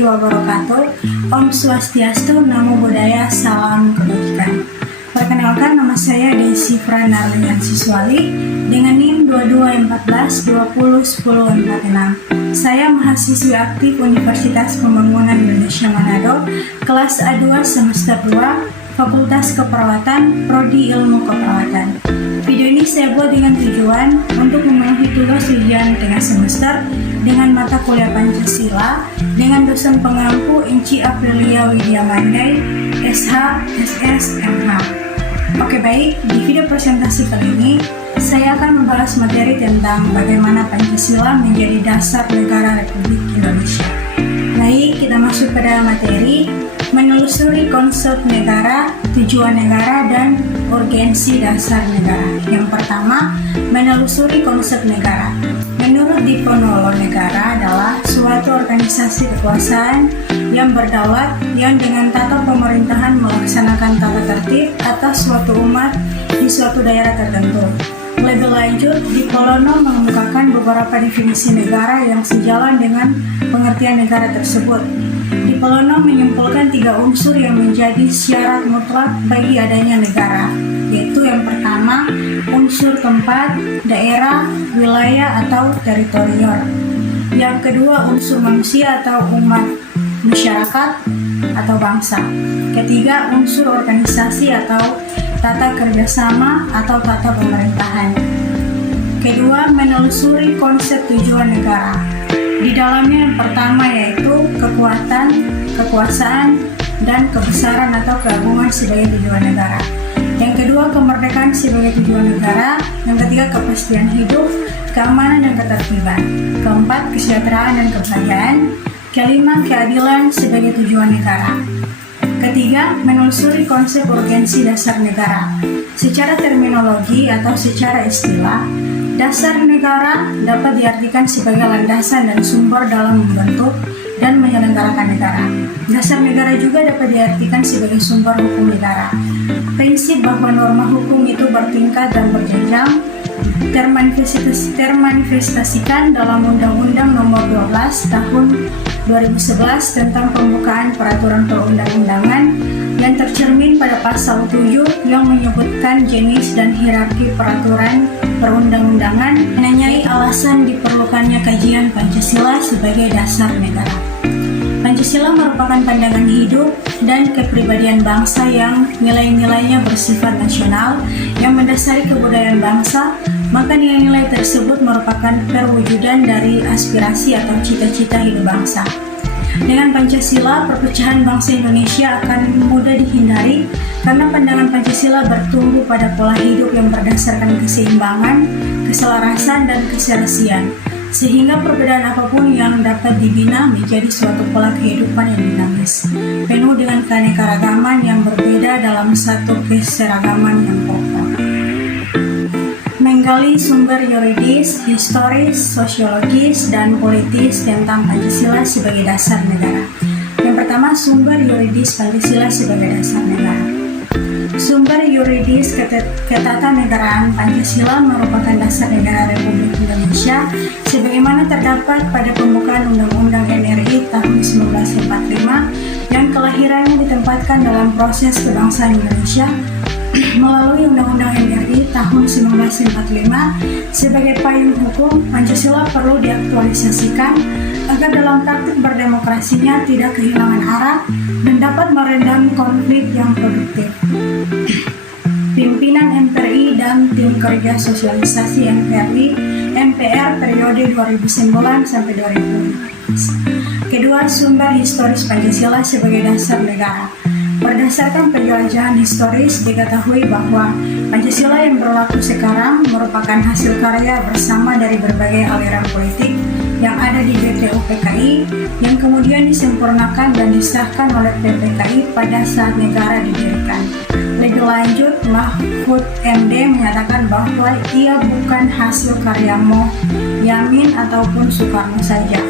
warahmatullahi wabarakatuh. Om Swastiastu, Namo Buddhaya, Salam Kebajikan. Perkenalkan, nama saya Desi Pranarlian Siswali dengan NIM 2214201046. Saya mahasiswi aktif Universitas Pembangunan Indonesia Manado, kelas A2 semester 2, Fakultas Keperawatan, Prodi Ilmu Keperawatan. Video ini saya buat dengan tujuan untuk memenuhi tugas ujian tengah semester dengan mata kuliah Pancasila dengan dosen pengampu Inci Aprilia Widya Mandai, SH, SS, MH. Oke baik, di video presentasi kali ini saya akan membahas materi tentang bagaimana Pancasila menjadi dasar negara Republik Indonesia. Baik, kita masuk pada materi. Menelusuri konsep negara, tujuan negara, dan urgensi dasar negara. Yang pertama, menelusuri konsep negara. Menurut Diponolo, negara adalah suatu organisasi kekuasaan yang berdaulat yang dengan tata pemerintahan melaksanakan tata tertib atas suatu umat di suatu daerah tertentu. Lebih lanjut, Diponolo mengemukakan beberapa definisi negara yang sejalan dengan pengertian negara tersebut. Diponolo menyimpulkan 3 unsur yang menjadi syarat mutlak bagi adanya negara, yaitu yang pertama, unsur tempat, daerah, wilayah atau teritorial. Yang kedua, unsur manusia atau umat, masyarakat atau bangsa. Ketiga, unsur organisasi atau tata kerjasama atau tata pemerintahan. Kedua, menelusuri konsep tujuan negara. Di dalamnya yang pertama yaitu kekuatan, kekuasaan, dan kebesaran atau keagungan sebagai tujuan negara. Yang kedua, kemerdekaan sebagai tujuan negara. Yang ketiga, kepastian hidup, keamanan dan ketertiban. Keempat, kesejahteraan dan kebahagiaan. Kelima, keadilan sebagai tujuan negara. Ketiga, menelusuri konsep urgensi dasar negara. Secara terminologi atau secara istilah, dasar negara dapat diartikan sebagai landasan dan sumber dalam membentuk dan menyelenggarakan negara. Dasar negara juga dapat diartikan sebagai sumber hukum negara. Prinsip bahwa norma hukum itu bertingkat dan berjenjang termanifestasikan dalam Undang-Undang Nomor 12 Tahun 2011 tentang pembukaan peraturan perundang-undangan yang tercermin pada pasal 7 yang menyebutkan jenis dan hierarki peraturan perundang-undangan, menanyai alasan diperlukannya kajian Pancasila sebagai dasar negara. Pancasila merupakan pandangan hidup dan kepribadian bangsa yang nilai-nilainya bersifat nasional yang mendasari kebudayaan bangsa, maka nilai-nilai tersebut merupakan perwujudan dari aspirasi atau cita-cita hidup bangsa. Dengan Pancasila, perpecahan bangsa Indonesia akan mudah dihindari karena pandangan Pancasila bertumbuh pada pola hidup yang berdasarkan keseimbangan, keselarasan, dan keserasian, sehingga perbedaan apapun yang dapat dibina menjadi suatu pola kehidupan yang dinamis, penuh dengan keanekaragaman yang berbeda dalam satu keseragaman yang pokok. Menggali sumber yuridis, historis, sosiologis, dan politis tentang Pancasila sebagai dasar negara. Yang pertama, sumber yuridis Pancasila sebagai dasar negara. Sumber yuridis ketatanegaraan Pancasila merupakan dasar negara Republik Indonesia sebagaimana terdapat pada pembukaan Undang-Undang NRI tahun 1945 yang kelahirannya ditempatkan dalam proses kebangsaan Indonesia melalui Undang-Undang NRI tahun 1945 sebagai payung hukum. Pancasila perlu diaktualisasikan agar dalam praktik berdemokrasinya tidak kehilangan arah dan dapat meredam konflik yang produktif. Pimpinan MPRI dan Tim Kerja Sosialisasi MPR periode 2009 sampai 2015. Kedua, sumber historis Pancasila sebagai dasar negara. Berdasarkan penjelajahan historis, diketahui bahwa Pancasila yang berlaku sekarang merupakan hasil karya bersama dari berbagai aliran politik yang ada di BPUPKI yang kemudian disempurnakan dan disahkan oleh PPKI pada saat negara didirikan. Lebih lanjut, Mahfud MD menyatakan bahwa ia bukan hasil karya Yamin ataupun Soekarno saja,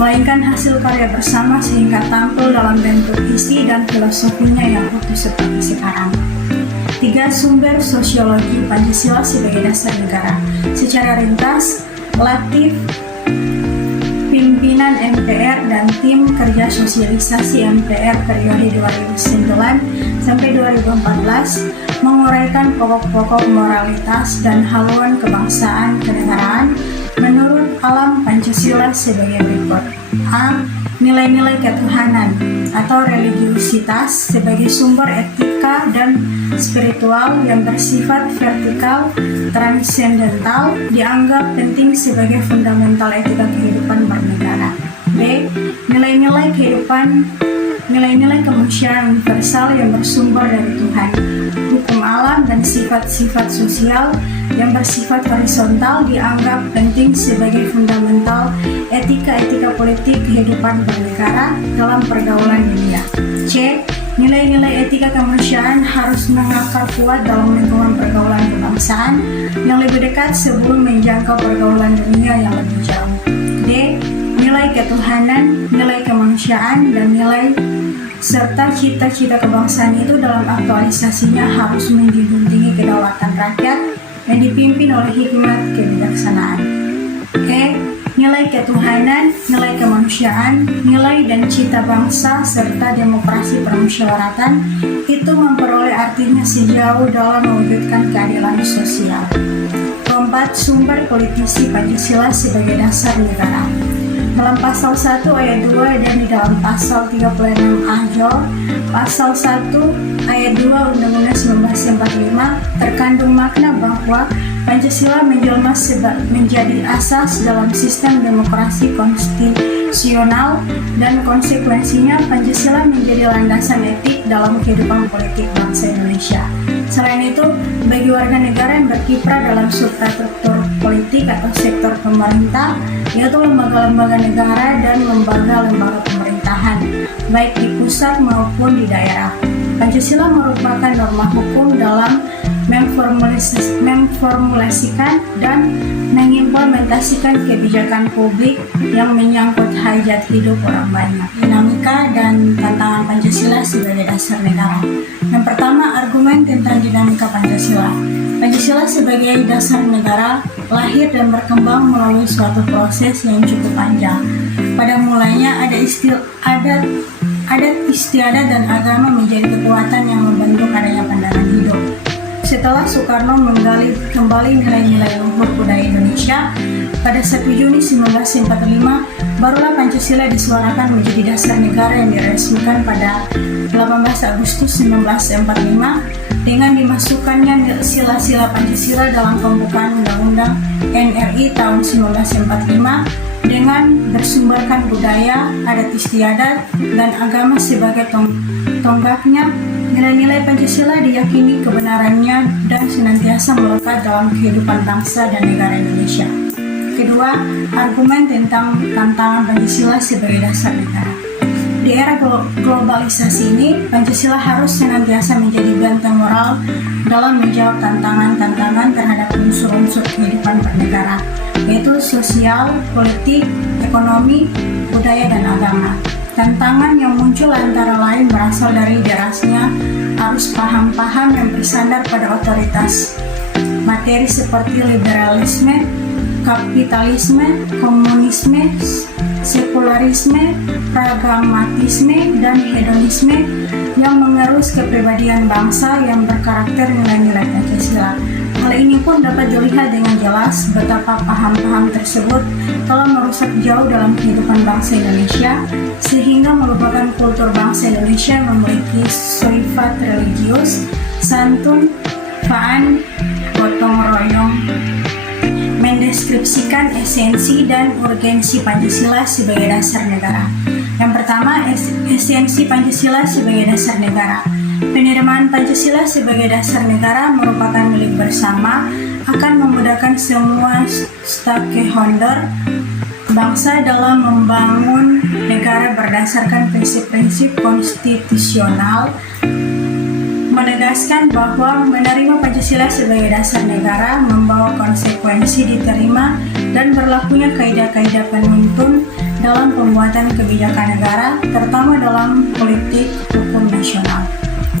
melainkan hasil karya bersama sehingga tampil dalam bentuk isi dan filosofinya yang utuh seperti sekarang. 3. Sumber sosiologi Pancasila sebagai dasar negara. Secara ringkas, Latif pimpinan MPR dan tim kerja sosialisasi MPR periode 2009 sampai 2014 menguraikan pokok-pokok moralitas dan haluan kebangsaan kenegaraan menurut alam Pancasila sebagai berikut. A. Nilai-nilai ketuhanan atau religiusitas sebagai sumber etika dan spiritual yang bersifat vertikal, transendental, dianggap penting sebagai fundamental etika kehidupan bernegara. B. Nilai-nilai kemanusiaan universal yang bersumber dari Tuhan, hukum alam dan sifat-sifat sosial yang bersifat horizontal dianggap penting sebagai fundamental etika-etika politik kehidupan bernegara dalam pergaulan dunia. C. Nilai-nilai etika kemanusiaan harus mengakar kuat dalam lingkungan pergaulan kebangsaan yang lebih dekat sebelum menjangkau pergaulan dunia yang lebih jauh. D. Nilai ketuhanan, nilai kemanusiaan, dan nilai serta cita-cita kebangsaan itu dalam aktualisasinya harus menjunjung tinggi kedaulatan rakyat yang dipimpin oleh hikmat kebijaksanaan. E. Nilai ketuhanan, nilai kemanusiaan, nilai dan cita bangsa, serta demokrasi permusyawaratan itu memperoleh artinya sejauh dalam mewujudkan keadilan sosial. Keempat, sumber politisi Pancasila sebagai dasar negara. Dalam pasal 1 ayat 2 dan di dalam pasal 36A JOR, pasal 1 ayat 2 Undang-Undang 1945 terkandung makna bahwa Pancasila menjelma menjadi asas dalam sistem demokrasi konstitusional dan konsekuensinya Pancasila menjadi landasan etik dalam kehidupan politik bangsa Indonesia. Selain itu, bagi warga negara yang berkiprah dalam substruktur politik atau sektor pemerintah, yaitu lembaga-lembaga negara dan lembaga-lembaga pemerintahan, baik di pusat maupun di daerah. Pancasila merupakan norma hukum dalam memformulasikan dan mengimplementasikan kebijakan publik yang menyangkut hajat hidup orang banyak. Dinamika dan tantangan Pancasila sebagai dasar negara. Yang pertama, argumen tentang dinamika Pancasila. Pancasila sebagai dasar negara lahir dan berkembang melalui suatu proses yang cukup panjang. Pada mulanya adat istiadat dan agama menjadi kekuatan yang membentuk adanya pandangan hidup. Setelah Soekarno menggali kembali nilai-nilai luhur budaya Indonesia, pada 1 Juni 1945, barulah Pancasila disuarakan menjadi dasar negara yang diresmikan pada 18 Agustus 1945 dengan dimasukkannya sila-sila Pancasila dalam pembukaan Undang-Undang NRI tahun 1945 dengan bersumberkan budaya, adat istiadat, dan agama sebagai tonggaknya. Nilai-nilai Pancasila diyakini kebenarannya dan senantiasa melekat dalam kehidupan bangsa dan negara Indonesia. Kedua, argumen tentang tantangan Pancasila sebagai dasar negara. Di era globalisasi ini, Pancasila harus senantiasa menjadi benteng moral dalam menjawab tantangan-tantangan terhadap unsur-unsur kehidupan bernegara, yaitu sosial, politik, ekonomi, budaya, dan agama. Tantangan yang muncul antara lain berasal dari derasnya arus paham-paham yang bersandar pada otoritas materi seperti liberalisme, kapitalisme, komunisme, sekularisme, pragmatisme, dan hedonisme yang mengerus kepribadian bangsa yang berkarakter nilai-nilai Pancasila. Hal ini pun dapat dilihat dengan jelas betapa paham-paham tersebut telah merusak jauh dalam kehidupan bangsa Indonesia, sehingga merupakan kultur bangsa Indonesia yang memiliki sifat religius, santun, faan, gotong royong, mendeskripsikan esensi dan urgensi Pancasila sebagai dasar negara. Yang pertama, esensi Pancasila sebagai dasar negara. Penerimaan Pancasila sebagai dasar negara merupakan milik bersama, akan memudahkan semua stakeholder bangsa dalam membangun negara berdasarkan prinsip-prinsip konstitusional, menegaskan bahwa menerima Pancasila sebagai dasar negara membawa konsekuensi diterima dan berlakunya kaidah-kaidah penuntun dalam pembuatan kebijakan negara, terutama dalam politik hukum nasional.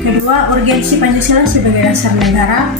Kedua, urgensi Pancasila sebagai dasar negara.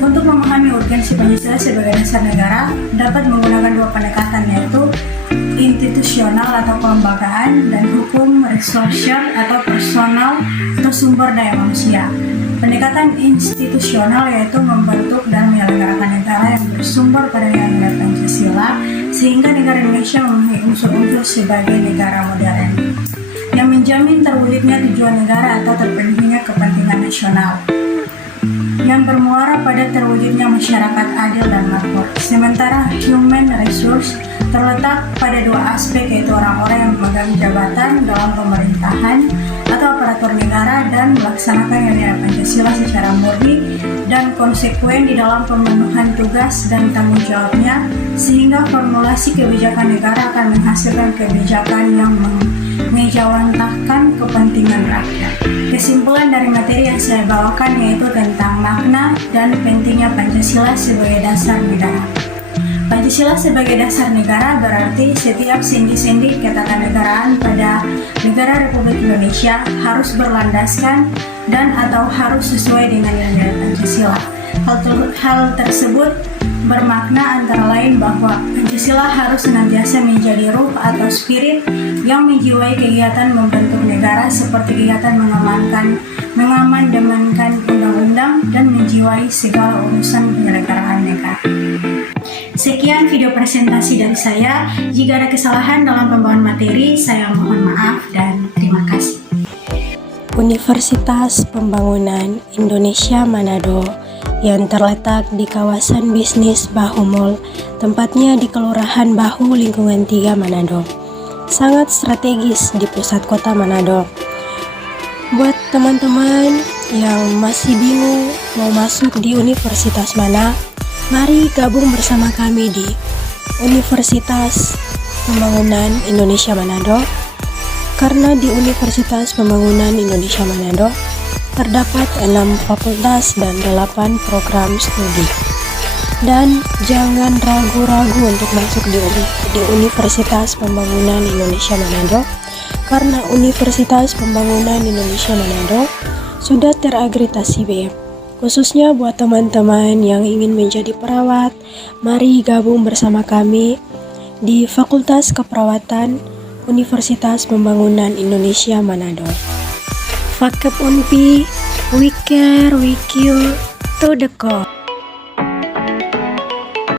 Untuk memahami urgensi Pancasila sebagai dasar negara, dapat menggunakan dua pendekatan, yaitu institusional atau kelembagaan, dan hukum resourcial atau personal atau sumber daya manusia. Pendekatan institusional yaitu membentuk dan menyelenggarakan negara yang bersumber pada nilai-nilai Pancasila sehingga negara Indonesia memenuhi unsur-unsur sebagai negara modern yang menjamin terwujudnya tujuan negara atau terpenuhinya kepentingan nasional yang bermuara pada terwujudnya masyarakat adil dan makmur. Sementara human resource terletak pada dua aspek, yaitu orang-orang yang memegang jabatan dalam pemerintahan atau aparatur negara dan melaksanakan nilai Pancasila secara murni dan konsekuen di dalam pemenuhan tugas dan tanggung jawabnya, sehingga formulasi kebijakan negara akan menghasilkan kebijakan yang mengejawantahkan kepentingan rakyat. Kesimpulan dari materi yang saya bawakan yaitu tentang makna dan pentingnya Pancasila sebagai dasar negara. Pancasila sebagai dasar negara berarti setiap sendi-sendi ketatanegaraan pada negara Republik Indonesia harus berlandaskan dan atau harus sesuai dengan nilai Pancasila. Hal tersebut bermakna antara lain bahwa Pancasila harus senantiasa menjadi ruh atau spirit yang menjiwai kegiatan membentuk negara, seperti kegiatan mengamandemenkan undang-undang dan menjiwai segala urusan penyelenggaraan negara. Sekian video presentasi dari saya. Jika ada kesalahan dalam pembawaan materi, saya mohon maaf dan terima kasih. Universitas Pembangunan Indonesia Manado yang terletak di kawasan bisnis Bahu Mall, tempatnya di Kelurahan Bahu, Lingkungan 3, Manado. Sangat strategis di pusat kota Manado. Buat teman-teman yang masih bingung mau masuk di universitas mana, mari gabung bersama kami di Universitas Pembangunan Indonesia Manado. Karena di Universitas Pembangunan Indonesia Manado terdapat 6 fakultas dan 8 program studi. Dan jangan ragu-ragu untuk masuk di Universitas Pembangunan Indonesia Manado, karena Universitas Pembangunan Indonesia Manado sudah terakreditasi B. Khususnya buat teman-teman yang ingin menjadi perawat, mari gabung bersama kami di Fakultas Keperawatan Universitas Pembangunan Indonesia Manado. Fakep Unpi, we care, we cure, to the core.